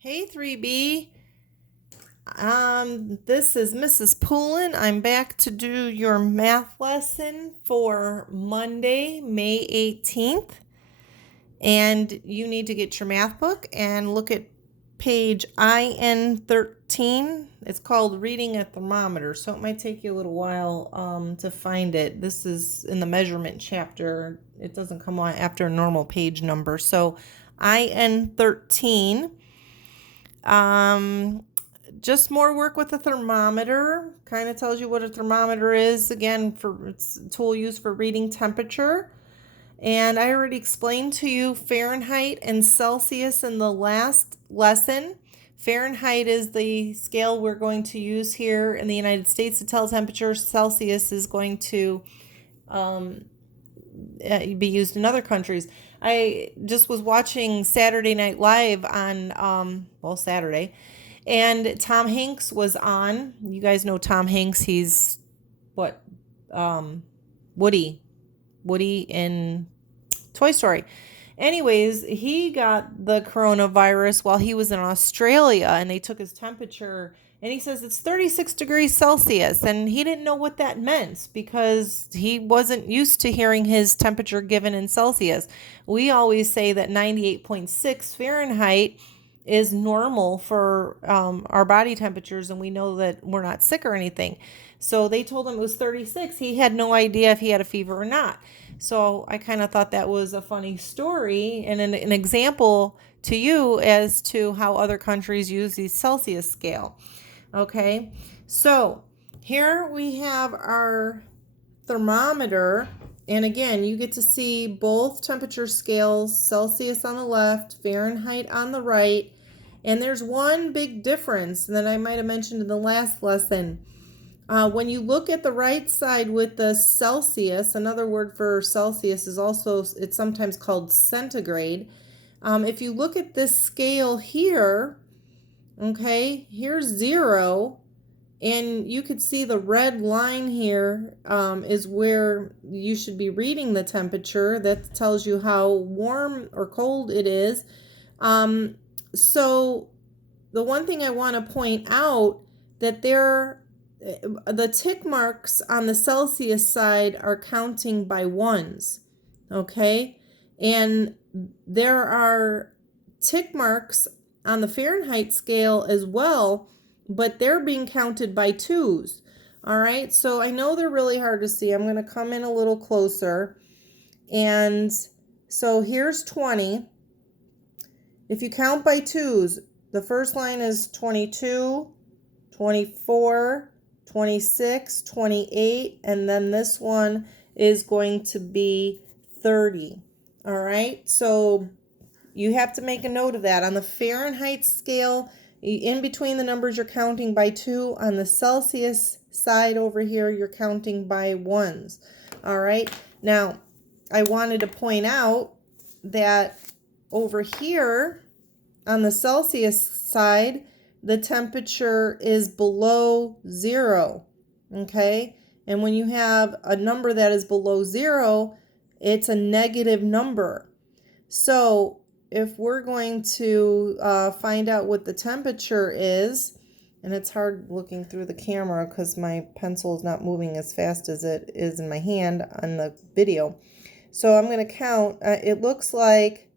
Hey 3B, this is Mrs. Poulin. I'm back to do your math lesson for Monday, May 18th. And you need to get your math book and look at page IN13. It's called Reading a Thermometer, so it might take you a little while to find it. This is in the measurement chapter. It doesn't come on after a normal page number. So IN13. Just more work with the thermometer. Kind of tells you what a thermometer is. Again, it's a tool used for reading temperature. And I already explained to you Fahrenheit and Celsius in the last lesson. Fahrenheit is the scale we're going to use here in the United States to tell temperature. Celsius is going to be used in other countries. I just was watching Saturday Night Live on, Saturday, and Tom Hanks was on. You guys know Tom Hanks. He's what? Woody in Toy Story. Anyways, he got the coronavirus while he was in Australia, and they took his temperature, and he says it's 36 degrees Celsius, and he didn't know what that meant because he wasn't used to hearing his temperature given in Celsius. We always say that 98.6 Fahrenheit is normal for our body temperatures, and we know that we're not sick or anything. So they told him it was 36. He had no idea if he had a fever or not. So I kind of thought that was a funny story and an example to you as to how other countries use the Celsius scale. Okay, so here we have our thermometer. And again, you get to see both temperature scales, Celsius on the left, Fahrenheit on the right. And there's one big difference that I might have mentioned in the last lesson. When you look at the right side with the Celsius, another word for Celsius is also, it's sometimes called centigrade. If you look at this scale here, okay, here's 0, and you could see the red line here is where you should be reading the temperature. That tells you how warm or cold it is. So the one thing I want to point out that the tick marks on the Celsius side are counting by ones, okay? And there are tick marks on the Fahrenheit scale as well, but they're being counted by twos, all right? So I know they're really hard to see. I'm going to come in a little closer. And so here's 20. If you count by twos, the first line is 22, 24, 26, 28, and then this one is going to be 30. All right, so you have to make a note of that. On the Fahrenheit scale, in between the numbers, you're counting by 2. On the Celsius side over here, you're counting by ones. All right, now I wanted to point out that over here on the Celsius side, the temperature is below 0, okay? And when you have a number that is below 0, it's a negative number. So if we're going to find out what the temperature is, and it's hard looking through the camera because my pencil is not moving as fast as it is in my hand on the video. So I'm going to count. It looks like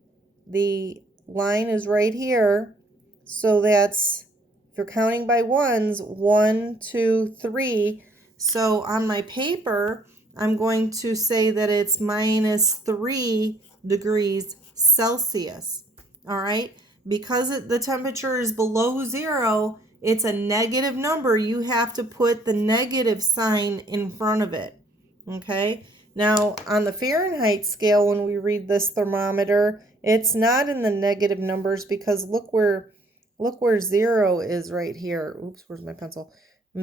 the line is right here. So that's, if you're counting by ones, 1, 2, 3. So on my paper, I'm going to say that it's -3 degrees Celsius. All right. Because the temperature is below 0, it's a negative number. You have to put the negative sign in front of it. Okay. Now, on the Fahrenheit scale, when we read this thermometer, it's not in the negative numbers because look where 0 is right here. Oops, where's my pencil?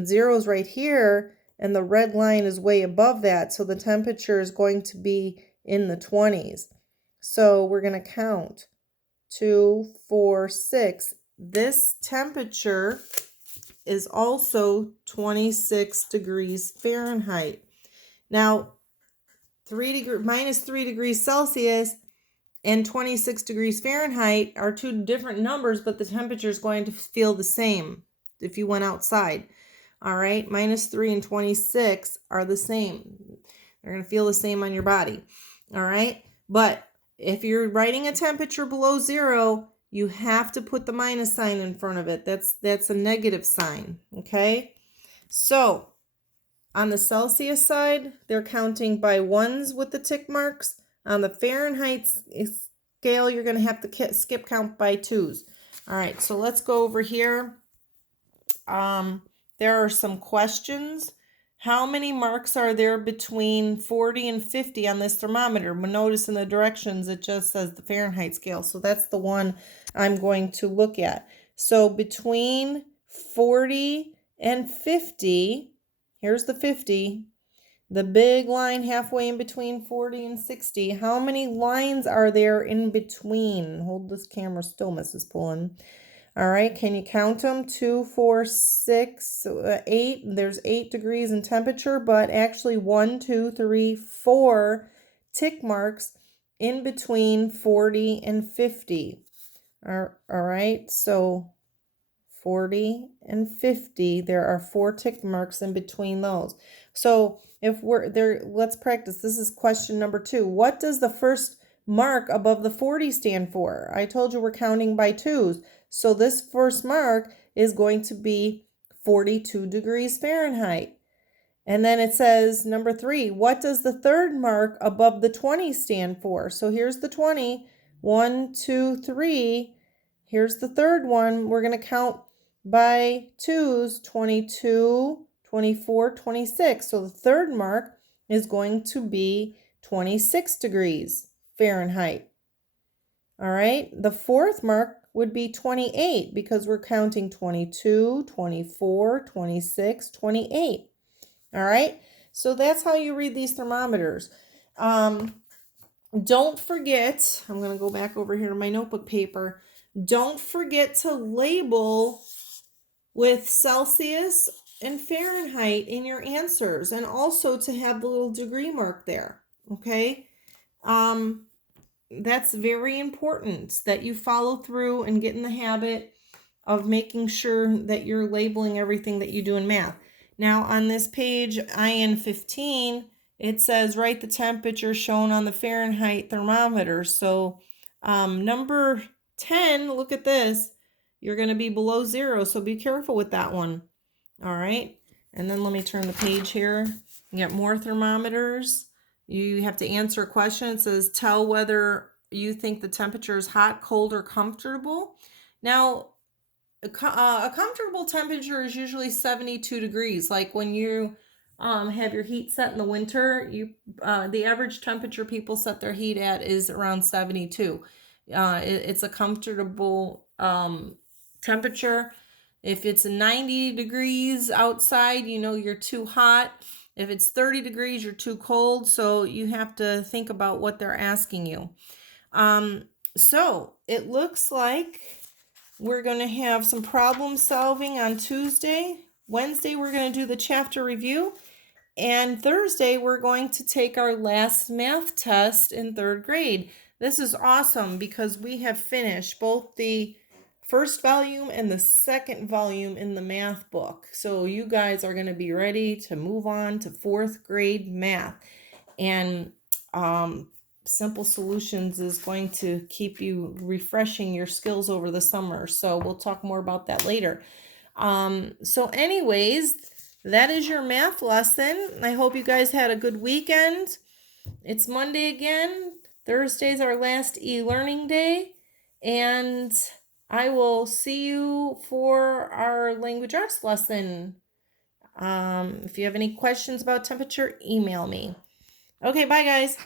0 is right here, and the red line is way above that, so the temperature is going to be in the 20s. So we're going to count 2, 4, 6. This temperature is also 26 degrees Fahrenheit. Now, -3 degrees Celsius and 26 degrees Fahrenheit are two different numbers, but the temperature is going to feel the same if you went outside. All right, -3 and 26 are the same. They're going to feel the same on your body. All right, but if you're writing a temperature below 0, you have to put the minus sign in front of it. That's a negative sign. Okay, so on the Celsius side, they're counting by ones with the tick marks. On the Fahrenheit scale, you're going to have to skip count by twos. All right, so let's go over here. There are some questions. How many marks are there between 40 and 50 on this thermometer? But notice in the directions it just says the Fahrenheit scale. So that's the one I'm going to look at. So between 40 and 50, here's the 50, the big line halfway in between 40 and 60. How many lines are there in between? Hold this camera still, Mrs. Pullen. All right, can you count them? 2, 4, 6, 8. There's 8 degrees in temperature, but actually 1, 2, 3, 4 tick marks in between 40 and 50. All right, so 40 and 50, there are 4 tick marks in between those. So if we're there, let's practice. This is question number 2. What does the first mark above the 40 stand for? I told you we're counting by twos. So this first mark is going to be 42 degrees Fahrenheit. And then it says number 3, what does the third mark above the 20 stand for? So here's the 20. 1, 2, 3. Here's the third one. We're going to count by twos, 22, 24, 26. So the third mark is going to be 26 degrees Fahrenheit. All right, the fourth mark would be 28 because we're counting 22, 24, 26, 28. All right, so that's how you read these thermometers. Don't forget, I'm going to go back over here to my notebook paper. Don't forget to label with Celsius and Fahrenheit in your answers, and also to have the little degree mark there. Okay, that's very important that you follow through and get in the habit of making sure that you're labeling everything that you do in math. Now on this page, IN 15, it says write the temperature shown on the Fahrenheit thermometer. So number 10, look at this. You're going to be below 0, so be careful with that one. All right, and then let me turn the page here. You got more thermometers. You have to answer a question. It says, tell whether you think the temperature is hot, cold, or comfortable. Now, a comfortable temperature is usually 72 degrees. Like when you have your heat set in the winter, the average temperature people set their heat at is around 72. It's a comfortable temperature. If it's 90 degrees outside, you know you're too hot. If it's 30 degrees, you're too cold. So you have to think about what they're asking you. So it looks like we're going to have some problem solving on Tuesday. Wednesday, we're going to do the chapter review. And Thursday, we're going to take our last math test in 3rd grade. This is awesome because we have finished both the first volume and the second volume in the math book. So you guys are going to be ready to move on to 4th grade math. And Simple Solutions is going to keep you refreshing your skills over the summer. So we'll talk more about that later. So anyways, that is your math lesson. I hope you guys had a good weekend. It's Monday again. Thursday's our last e-learning day. And I will see you for our language arts lesson. If you have any questions about temperature, email me. Okay, bye guys.